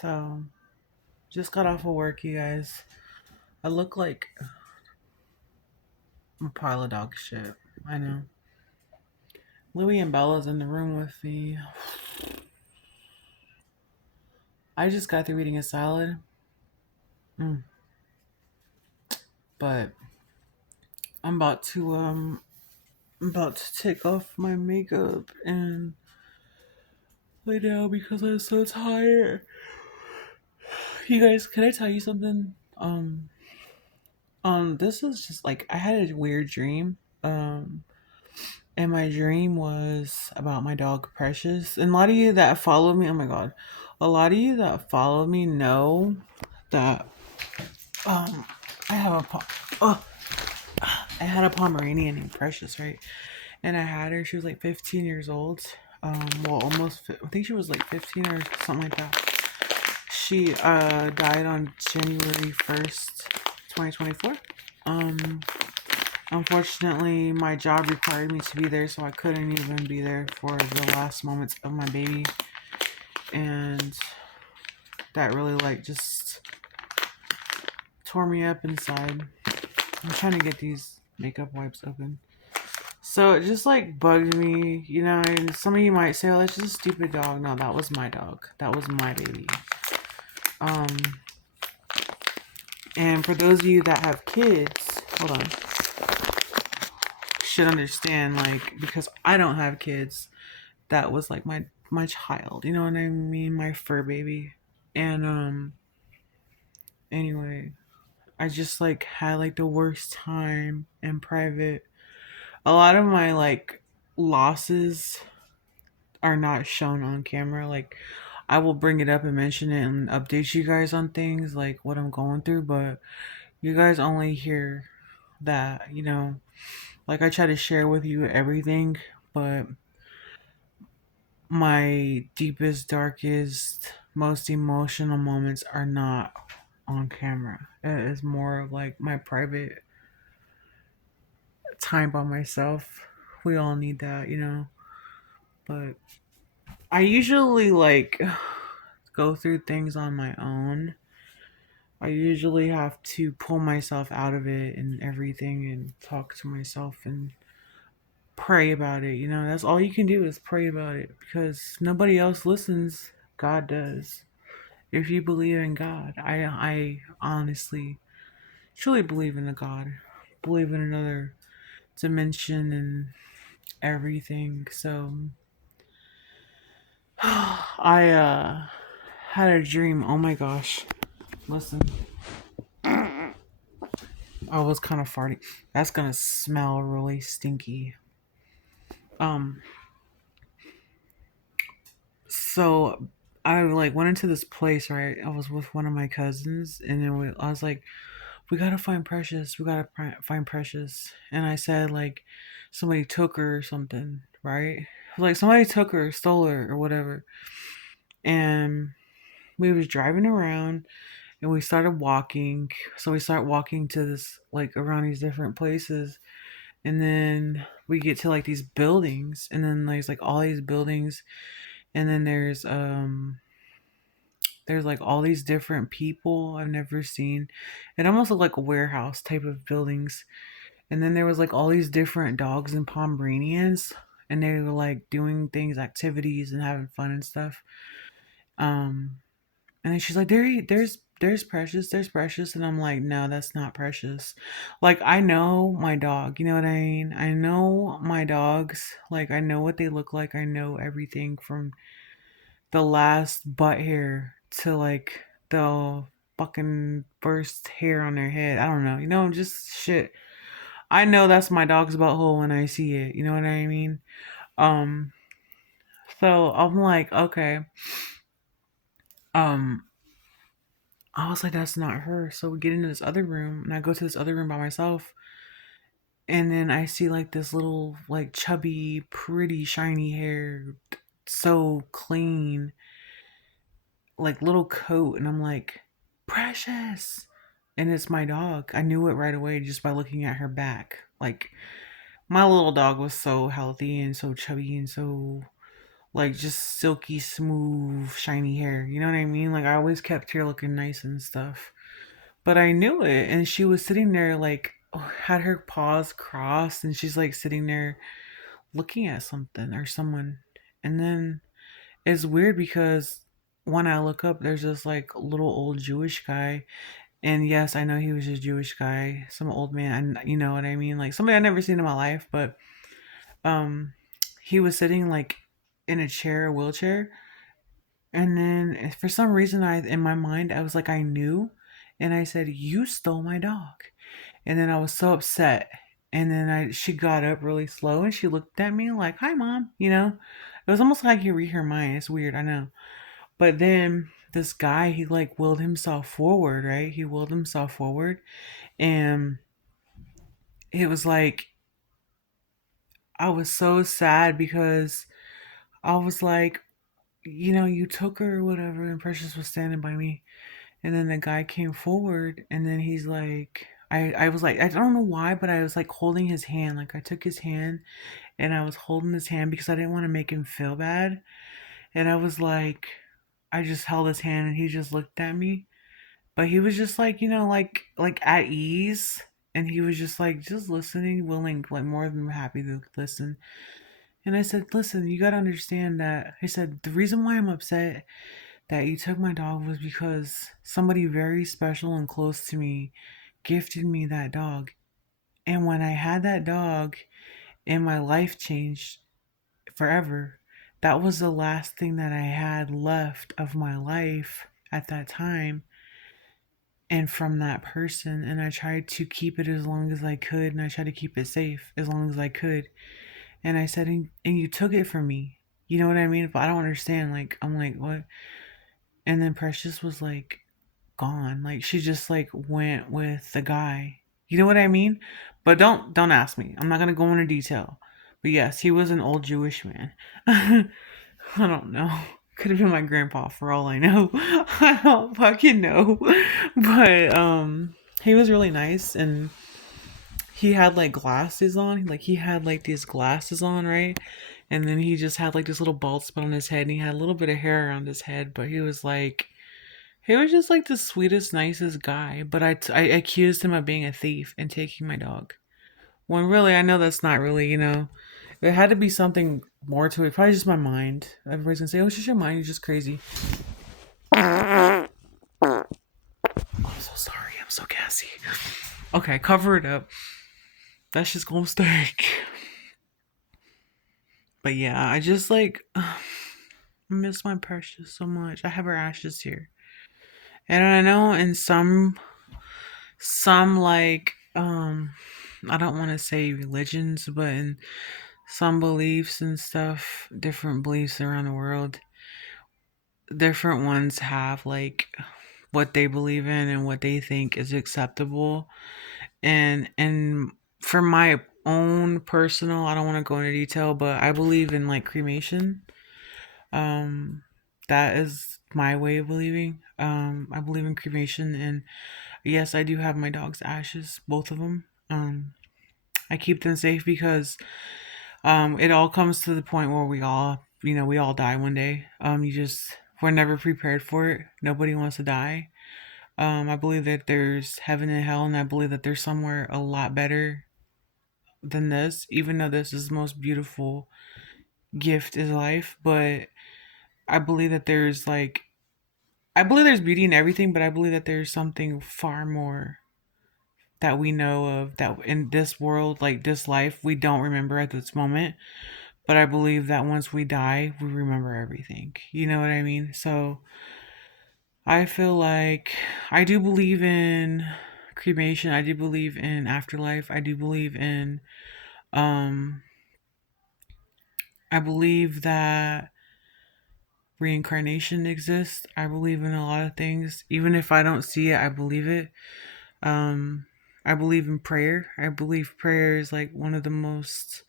So, just got off of work, you guys. I look like a pile of dog shit. I know. Louie and Bella's in the room with me. I just got through eating a salad. Mm. But I'm about to take off my makeup and lay down because I'm so tired. You guys, can I tell you something? This is just like I had a weird dream. And my dream was about my dog Precious. And a lot of you that follow me, oh my god, a lot of you that follow me know that um I have oh, I had a Pomeranian named Precious, right? And I had her. She was like 15 years old. Well, I think she was like 15 or something like that. She died on January 1st, 2024. Um, Unfortunately, my job required me to be there, so I couldn't even be there for the last moments of my baby. And that really, like, just tore me up inside. I'm trying to get these makeup wipes open. So it just, like, bugged me, you know, and some of you might say, oh, that's just a stupid dog. No, that was my dog. That was my baby. Um, and for those of you that have kids, hold on, should understand, like, because I don't have kids, that was like my child, you know what I mean, my fur baby. And anyway, I just like had like the worst time in private. A lot of my like losses are not shown on camera. Like I will bring it up and mention it and update you guys on things like what I'm going through, but you guys only hear that, you know, like I try to share with you everything, but my deepest, darkest, most emotional moments are not on camera. It is more of like my private time by myself. We all need that, you know. But I usually like go through things on my own. I usually have to pull myself out of it and everything and talk to myself and pray about it. You know, that's all you can do is pray about it because nobody else listens. God does. If you believe in God, I honestly, truly believe in a God, believe in another dimension and everything. So I had a dream. Oh my gosh. Listen, I was kind of farting. That's gonna smell really stinky. Um, so I like went into this place, right? I was with one of my cousins, and then I was like, "We gotta find Precious. We gotta find Precious." And I said like, somebody took her or something, right? Like somebody took her, stole her, or whatever. And we was driving around, and we started walking. So we start walking to this like around these different places, and then we get to like these buildings, and then there's like all these buildings, and then there's like all these different people I've never seen. It almost looked like a warehouse type of buildings. And then there was like all these different dogs and Pomeranians, and they were like doing things, activities, and having fun and stuff. Um, and then she's like, there's Precious, there's Precious," and I'm like, no, that's not Precious. Like I know my dog, you know what I mean? I know my dogs. Like I know what they look like. I know everything from the last butt hair to like the fucking first hair on their head. I don't know, you know, just shit. I know that's my dog's butthole when I see it. You know what I mean? Um, so I'm like, okay. Um, I was like, that's not her. So we get into this other room, and I go to this other room by myself, and then I see like this little, like chubby, pretty, shiny hair, so clean, like little coat, and I'm like, Precious, and it's my dog. I knew it right away just by looking at her back. Like my little dog was so healthy and so chubby and so like just silky smooth shiny hair, you know what I mean? Like I always kept her looking nice and stuff, but I knew it. And she was sitting there like had her paws crossed, and she's like sitting there looking at something or someone. And then it's weird because when I look up, there's this like little old Jewish guy. And yes, I know he was a Jewish guy, some old man, and you know what I mean? Like somebody I've never seen in my life, but um he was sitting like in a chair, a wheelchair. And then for some reason I in my mind I was like I knew, and I said, "You stole my dog." And then I was so upset. And then I she got up really slow and she looked at me like, "Hi, mom." You know, it was almost like you read her mind. It's weird, I know. But then this guy, he like willed himself forward, right? He willed himself forward, and it was like I was so sad because I was like, you know, you took her or whatever, and Precious was standing by me. And then the guy came forward, and then he's like, I was like, I don't know why, but I was like holding his hand. Like I took his hand and I was holding his hand because I didn't want to make him feel bad. And I was like, I just held his hand and he just looked at me. But he was just like, you know, like at ease. And he was just like, just listening, willing, like more than happy to listen. And I said, listen, you got to understand that. I said, the reason why I'm upset that you took my dog was because somebody very special and close to me gifted me that dog. And when I had that dog and my life changed forever, that was the last thing that I had left of my life at that time and from that person. And I tried to keep it as long as I could, and I tried to keep it safe as long as I could. And I said, and you took it from me. You know what I mean? But I don't understand. Like, I'm like, what? And then Precious was like gone. Like she just like went with the guy. You know what I mean? But don't ask me. I'm not gonna go into detail. But yes, he was an old Jewish man. I don't know. Could have been my grandpa for all I know. I don't fucking know. But he was really nice, and he had like glasses on. Like he had like these glasses on, right? And then he just had like this little bald spot on his head, and he had a little bit of hair around his head, but he was just like the sweetest, nicest guy. But I accused him of being a thief and taking my dog. When really, I know that's not really, you know, there had to be something more to it. Probably just my mind. Everybody's gonna say, "Oh, it's just your mind. You're just crazy." I'm so sorry. I'm so gassy. Okay, cover it up. That's just gonna stink. But yeah, I just like miss my Precious so much. I have her ashes here, and I know in some like I don't want to say religions, but in some beliefs and stuff, different beliefs around the world, different ones have like what they believe in and what they think is acceptable. And for my own personal, I don't want to go into detail, but I believe in like cremation. Um that is my way of believing. I believe in cremation, and yes, I do have my dog's ashes, both of them. I keep them safe because it all comes to the point where we all, you know, we all die one day. You just we're never prepared for it. Nobody wants to die. I believe that there's heaven and hell, and I believe that there's somewhere a lot better than this. Even though this is the most beautiful gift is life, but I believe that there's like I believe there's beauty in everything, but I believe that there's something far more that we know of that in this world, like this life, we don't remember at this moment. But I believe that once we die, we remember everything. You know what I mean? So I feel like I do believe in cremation. I do believe in afterlife. I do believe in um I believe that reincarnation exists. I believe in a lot of things. Even if I don't see it, I believe it. Um I believe in prayer. I believe prayer is like one of the most